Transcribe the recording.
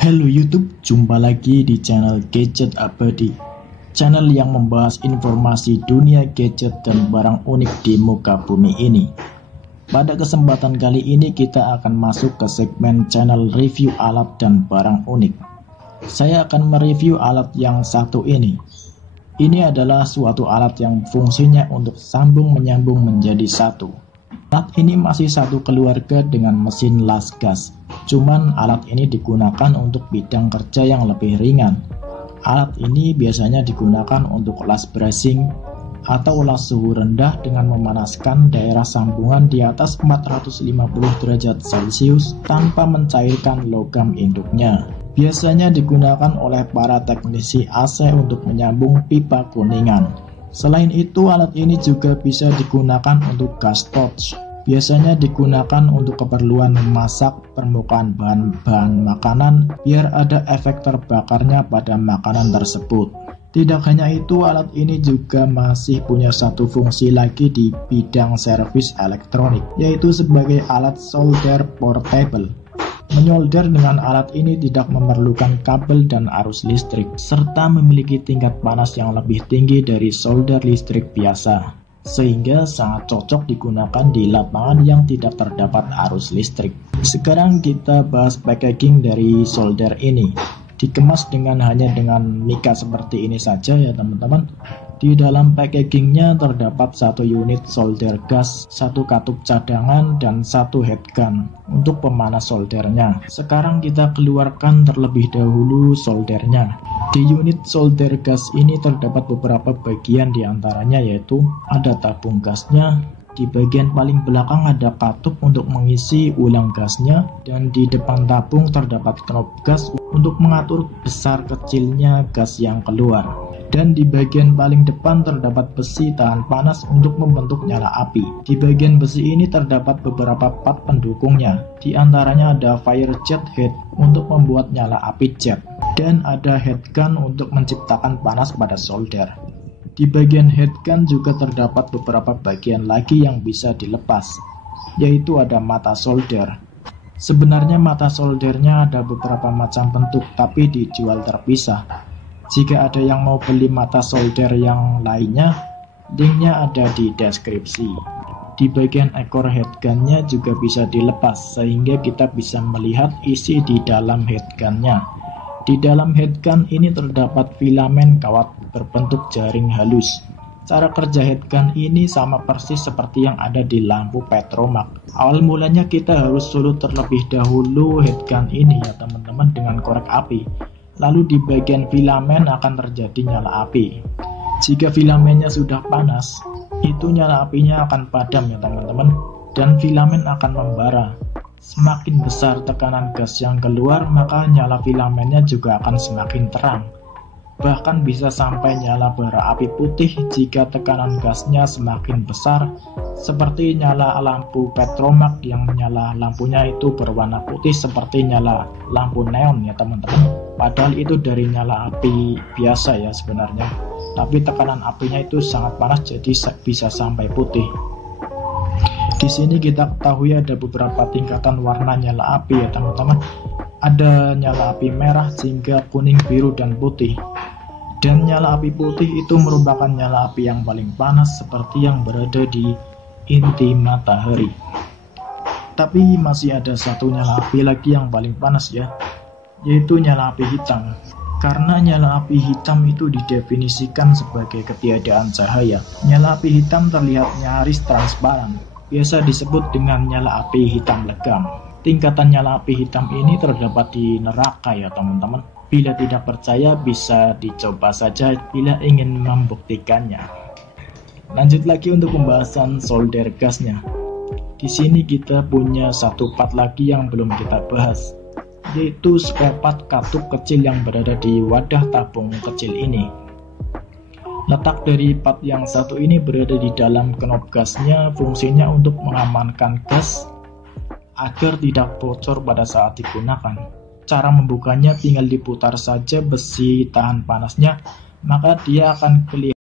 Halo YouTube, jumpa lagi di channel Gadget Abadi. Channel yang membahas informasi dunia gadget dan barang unik di muka bumi ini. Pada kesempatan kali ini kita akan masuk ke segmen channel review alat dan barang unik. Saya akan mereview alat yang satu ini. Ini adalah suatu alat yang fungsinya untuk sambung menyambung menjadi satu. Alat ini masih satu keluarga dengan mesin las gas. Cuman alat ini digunakan untuk bidang kerja yang lebih ringan. Alat ini biasanya digunakan untuk las bracing atau las suhu rendah dengan memanaskan daerah sambungan di atas 450 derajat Celcius tanpa mencairkan logam induknya. Biasanya digunakan oleh para teknisi AC untuk menyambung pipa kuningan. Selain itu, alat ini juga bisa digunakan untuk gas torch. Biasanya digunakan untuk keperluan memasak permukaan bahan-bahan makanan biar ada efek terbakarnya pada makanan tersebut. Tidak hanya itu, alat ini juga masih punya satu fungsi lagi di bidang servis elektronik, yaitu sebagai alat solder portable. Menyolder dengan alat ini tidak memerlukan kabel dan arus listrik, serta memiliki tingkat panas yang lebih tinggi dari solder listrik biasa, sehingga sangat cocok digunakan di lapangan yang tidak terdapat arus listrik. Sekarang kita bahas packaging dari solder ini. Dikemas hanya dengan mika seperti ini saja ya teman-teman. Di dalam packagingnya terdapat satu unit solder gas, satu katup cadangan, dan satu headgun untuk pemanas soldernya. Sekarang kita keluarkan terlebih dahulu soldernya. Di unit solder gas ini terdapat beberapa bagian, diantaranya yaitu ada tabung gasnya. Di bagian paling belakang ada katup untuk mengisi ulang gasnya, dan di depan tabung terdapat knop gas untuk mengatur besar kecilnya gas yang keluar. Dan di bagian paling depan terdapat besi tahan panas untuk membentuk nyala api. Di bagian besi ini terdapat beberapa part pendukungnya. Di antaranya ada fire jet head untuk membuat nyala api jet, dan ada headgun untuk menciptakan panas pada solder. Di bagian headgun juga terdapat beberapa bagian lagi yang bisa dilepas, yaitu ada mata solder. Sebenarnya mata soldernya ada beberapa macam bentuk, tapi dijual terpisah. Jika ada yang mau beli mata solder yang lainnya, linknya ada di deskripsi. Di bagian ekor headgunnya juga bisa dilepas, sehingga kita bisa melihat isi di dalam headgunnya. Di dalam headgun ini terdapat filamen kawat berbentuk jaring halus. Cara kerja headgun ini sama persis seperti yang ada di lampu petromak. Awal mulanya kita harus sulut terlebih dahulu headgun ini ya teman-teman dengan korek api. Lalu di bagian filamen akan terjadi nyala api. Jika filamennya sudah panas, itu nyala apinya akan padam ya teman-teman, dan filamen akan membara. Semakin besar tekanan gas yang keluar, maka nyala filamennya juga akan semakin terang. Bahkan bisa sampai nyala bara api putih jika tekanan gasnya semakin besar, seperti nyala lampu petromak yang nyala lampunya itu berwarna putih seperti nyala lampu neon ya teman-teman. Padahal itu dari nyala api biasa ya sebenarnya, tapi tekanan apinya itu sangat panas jadi bisa sampai putih. Di sini kita ketahui ada beberapa tingkatan warna nyala api ya teman-teman. Ada nyala api merah, jingga, kuning, biru, dan putih. Dan nyala api putih itu merupakan nyala api yang paling panas seperti yang berada di inti matahari. Tapi masih ada satu nyala api lagi yang paling panas ya, yaitu nyala api hitam. Karena nyala api hitam itu didefinisikan sebagai ketiadaan cahaya. Nyala api hitam terlihat nyaris transparan, biasa disebut dengan nyala api hitam legam. Tingkatan nyala api hitam ini terdapat di neraka ya teman-teman. Bila tidak percaya bisa dicoba saja bila ingin membuktikannya. Lanjut lagi untuk pembahasan solder gasnya. Di sini kita punya satu part lagi yang belum kita bahas, yaitu spare part katup kecil yang berada di wadah tabung kecil ini. Letak dari part yang satu ini berada di dalam knop gasnya, fungsinya untuk mengamankan gas agar tidak bocor pada saat digunakan. Cara membukanya tinggal diputar saja besi tahan panasnya, maka dia akan kelihatan